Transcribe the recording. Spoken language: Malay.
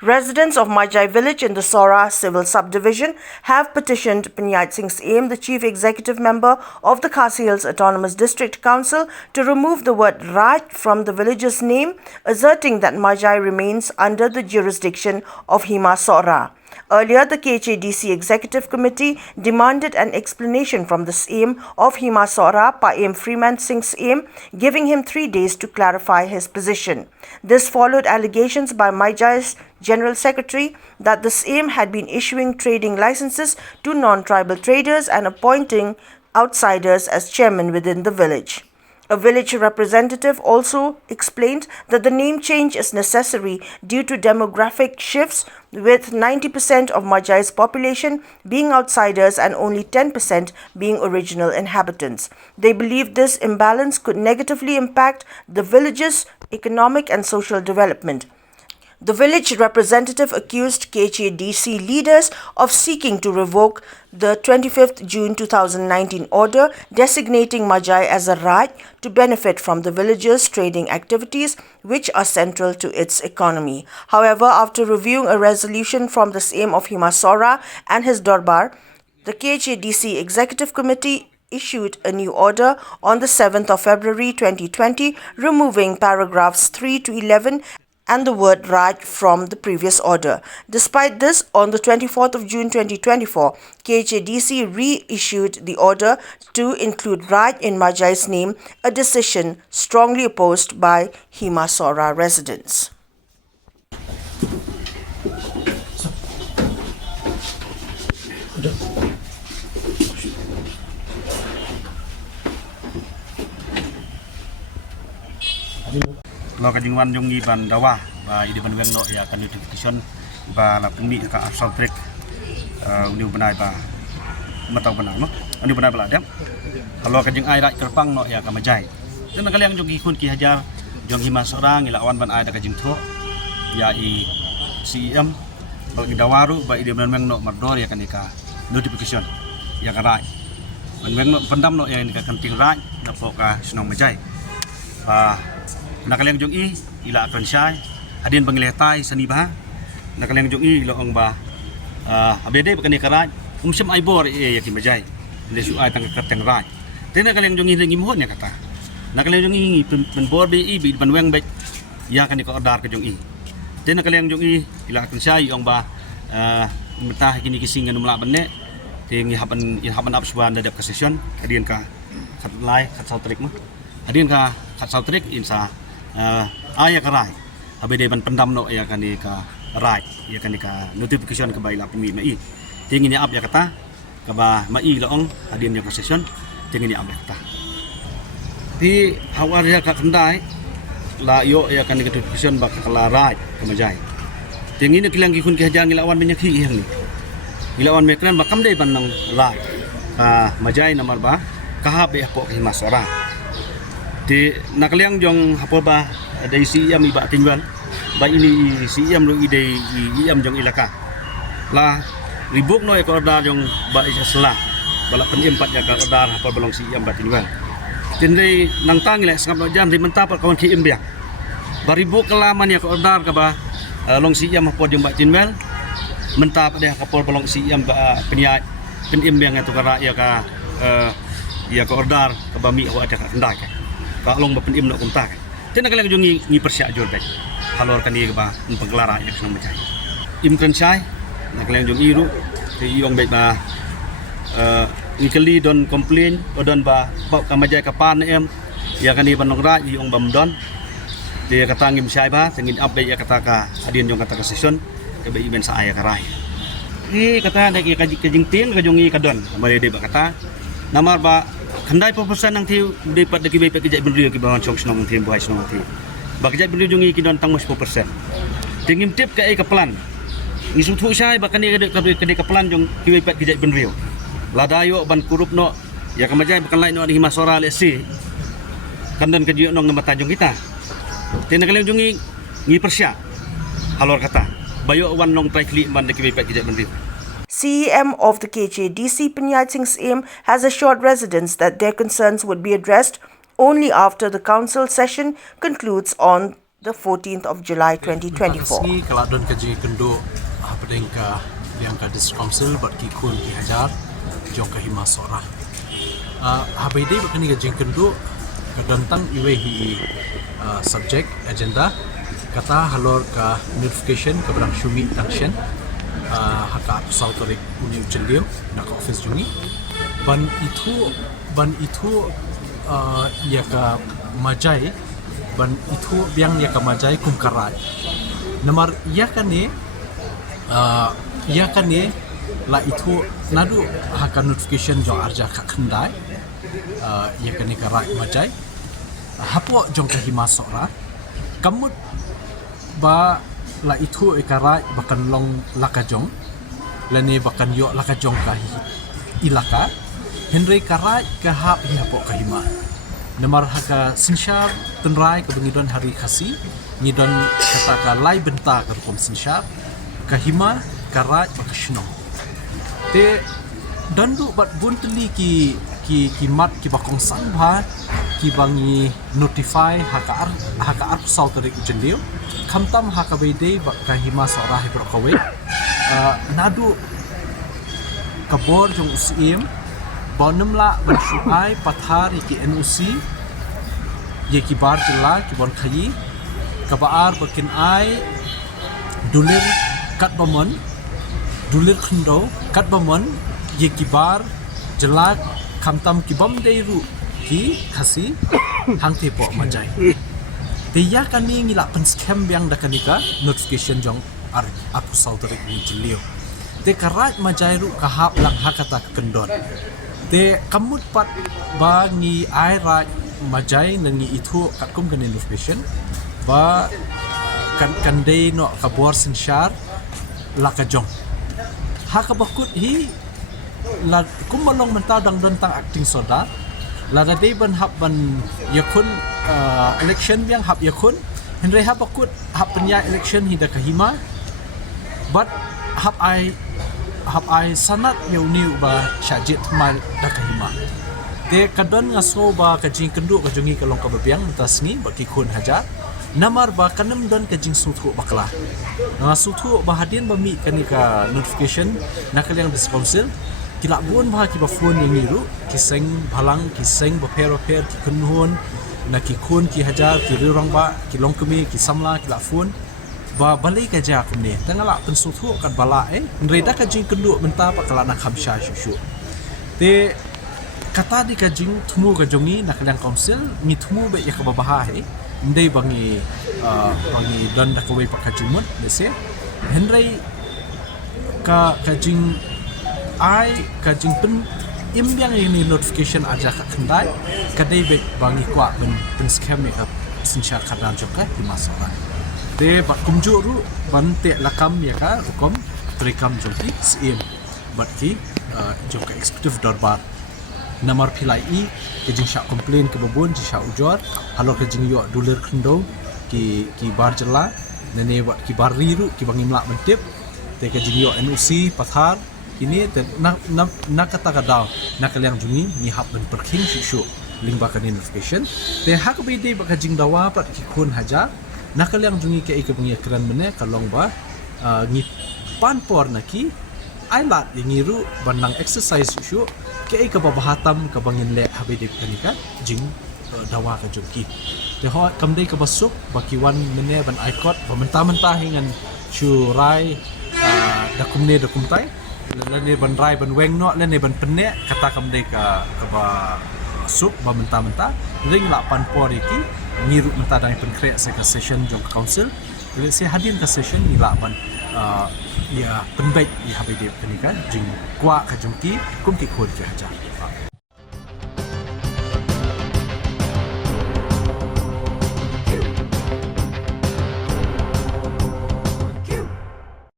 Residents of Majai village in the Sora civil subdivision have petitioned Penyat Singh Siem, the chief executive member of the Khasi Hills Autonomous District Council, to remove the word Raj from the village's name, asserting that Majai remains under the jurisdiction of Hima Sora. Earlier, the KHADC Executive Committee demanded an explanation from the Siem of Hima Sora, Paem Freeman Singh Siem, giving him 3 days to clarify his position. This followed allegations by Majai's General Secretary that the Siem had been issuing trading licenses to non-tribal traders and appointing outsiders as chairman within the village. A village representative also explained that the name change is necessary due to demographic shifts, with 90% of Majai's population being outsiders and only 10% being original inhabitants. They believe this imbalance could negatively impact the village's economic and social development. The village representative accused KHADC leaders of seeking to revoke the 25th June 2019 order designating Majai as a Raj to benefit from the village's trading activities, which are central to its economy. However, after reviewing a resolution from the Siem of Hima Sora and his Darbar, the KHADC Executive Committee issued a new order on the 7th of February 2020, removing paragraphs 3 to 11 and the word Raj from the previous order. Despite this, on the 24th of June 2024, KHADC reissued the order to include Raj in Majai's name, a decision strongly opposed by Hima Sora residents. Lo kajingwan yung iban dawa ba idiban weng no ya kan notification ba la pemi ka soundtrack uni benai ba matau benai no uni benai bala dem kalau kajing ai rai kerpang no ya ka Majai dan kalian jong ikun ki hajar jong Hima Sora ngila awan ban ai da kajing tho ya i CM ba dawaru ba idiban weng no mardor ya kan ka notification ya ka rai ban weng no pendam no ya ni ka kanting rai da po ka sunong Majai ba nakaliang jong ila akan syai hadin pangilihatay sa niba nakaliang jong iloong ba abede bakani karaj umsam ay bor yaki Majai hindi su ay tang kateng raj tin nakaliang jong ngimhon ya kata nakaliang jong penbor bi bi banweng bet ya kan ko order ka jong tin nakaliang jong ila akan syai yung ba mentah kini kising anu melaban ne ting hapan absuan dadap ka session hadin ka katlay katsautrick mo hadin ka katsautrick insa aya ka rai abede ban pendam no ya kan ka rai ya kan ka notification ka baila pemi mai tingin ya ab ya kata ka ba mai loong hadin ya session tingin ya ab ya kata di hawar ya ka kendai la yo ya kan notification ba ka rai ka Majai tingin ni kilang gikun ki hajang ilawan banyak hi yang ni ilawan mekran ba kam dei ban nang rai ka Majai namar ba kahap ya po Hima Sora di nakaliang jong hapo ba dari CM iba tinggal ba ini CM lo ide IM jong ilaka lah ribuk no ekor dar jong ba isa selah bala penyempat ya ka order hapo balong CM ba tinggal tindai nang tang ile sangap jan di mentap kawan ki imbiang ba ribuk kelaman ya ka order ka ba long CM hapo jong ba tinggal mentap dia kapol balong CM ba penyat penyembiang itu ka ya ka order ka ba mi awak ada ka kendai long ba pendim nak kumtak tin nakaliang jong ngi persya jor dai halor kan ni ba penggelara ya senang Majai imkan syai nakaliang jong iru yong bet ba ngikeli don complain odon ba ka Majai kapan em ya kan ni banong ra yong bam don dia kata ngim syai ba tengin update ya kata ka adin jong kata ka session ke ba event sa aya karai kata nek ka jing ting ka jong i kadon mari de ba kata namar ba Handai persen nang tiu dapat deki baik kejap bendria ki bawan chong snong tim buai snong ti. Ba kejap bendria jongi ki don tang 10%. Tingim tip ka kaplan. Ngisu thu sai ba kani ka kaplan jong ki baik kejap bendria. Ladayo ban kurup no ya ka Majai bukan lain no Hima Sora le si. Kandan ka jiyo no ngamata jong kita. Tin nakaling jongi ngi persya. Halor kata. Bayo wan nong trai kli ban deki baik kejap bendria. CEM of the KHADC Penyat Singh Siem has assured residents that their concerns would be addressed only after the council session concludes on the 14th of July 2024. Ni kalau don kaji kendo pedeng ka yang ka district council bat ki kun ki hajar jong ka hima sora. Habai dei bakani kaji kendo kadantang iwe hi subject agenda kata halor ka notification ka barang syumi dangshen haka pesal tarik uni uceliu nak office jungi ban itu ya ka majai ban itu biang ya ka majai kum karai namar ya kan ne la itu nadu haka notification jong arja ka kendai ya kan ne karai majai hapo jong ka hima sora kamut ba la itu ikarai bakan long lakajong lane bakan yo lakajong ka ilaka Henry karai ka hap hiapo ka hima namar haka sinsyar tenrai ke bengidon hari kasi ngidon kata ka lai benta ka kom sinsyar ka hima karai bakashno te dandu bat buntli ki mat ki bakong sanbha ki bangi notify haka ar sal tarik jendio kamtam haka bede ka hima sora hebro kawe nadu kabor jong usim bonum la bersuai pathar ki NOC ye ki bar jela ki bon khayi kabar bakin ai dulir kat bamon dulir khndo kat bamon ye ki bar jela kamtam ki bam deiru ki khasi hangte po majai dia kani ngila pen scam yang dakanika notification jong aku sautrik ni jelio te karat majairu kahap lang hakata kendon te kamut pat bangi aira majai nangi itu katkum kan notification ba kan dei no kabor sinshar lakajong hakabakut hi la kumalong mentadang dontang acting soda la dei ban hab ban yakun election biang hab yakun henry hab akut hab penya election hida kahima but hab ai sanat yauni ba syajit mal da kahima de kadon ngaso ba kajing kendu kajungi kalong ka babiang tasni baki kun hajar namar ba kanam don kajing suthu bakla na suthu ba hadin ba mi kanika notification nakaliang discouncil kila buon ba ki ba phone yang niru kiseng balang kiseng ba pero ki kunhon na ki kun ki hajar ki rirang ba ki longkemi ki samla ki la phone ba balai ka ja kumne tangala pensuthu kan bala nreda ka jing kendu menta pa kala na khamsha shu te kata di ka jing thumu ka jongi na kalang council ni thumu be ya ka babaha ndai bangi dan da ko we pa ka jimut lese henry ka jing ai ka jing pen imbiang ini notification aja ka kendai kadai be bangi kwa ben scam me ka sinsyar kadan joka di masalah de bat kumjuru bante lakam ya ka hukum trekam jongki sim bat ki jongka executive darbar namar pilai ke jing syak komplain ke babon ji syak ujor halo ke jing yo dulir khndo ki bar jela nene bat ki bar riru ki bangi mlak mentip te ke jing yo NOC pathar ini te na kata kada na kalyang jungi ni hab ben perking shu lingba ka notification te hak be de ba ka jing dawa pat ki khun haja nakalyang jungi ke ikabungi kran mene kalong ba ngi panpor naki ailat ngiru banang exercise shu ke ikababahatam kabangin le habide kanika jing dawa ka jungki de ho kamdei ka basuk bakiwan mene ban aikot bamenta hingan shu rai dakumtai lane ban rai ban weng no lane ban penne kata kamdei ka ba suk bamenta ring la panpor iki ngiru menta dang penkreat seka session jong council jadi saya hadir ke session ni laban ya penbaik di habide kanika jing kwa ka jungki kum ki khod ke hajar